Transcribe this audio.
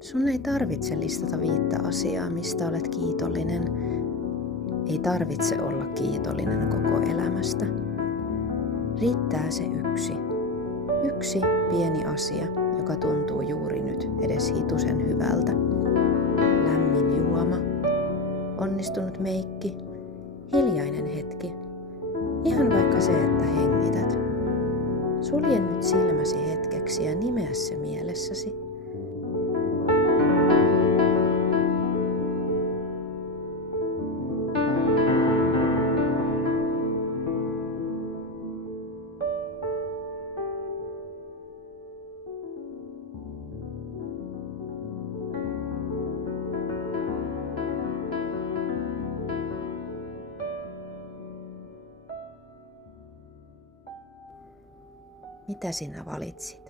Sun ei tarvitse listata 5 asiaa, mistä olet kiitollinen. Ei tarvitse olla kiitollinen koko elämästä. Riittää se yksi. Yksi pieni asia, joka tuntuu juuri nyt edes hitusen hyvältä. Lämmin juoma, onnistunut meikki, hiljainen hetki. Ihan vaikka se, että hengität. Sulje nyt silmäsi hetkeksi ja nimeä se mielessäsi. Mitä sinä valitsit?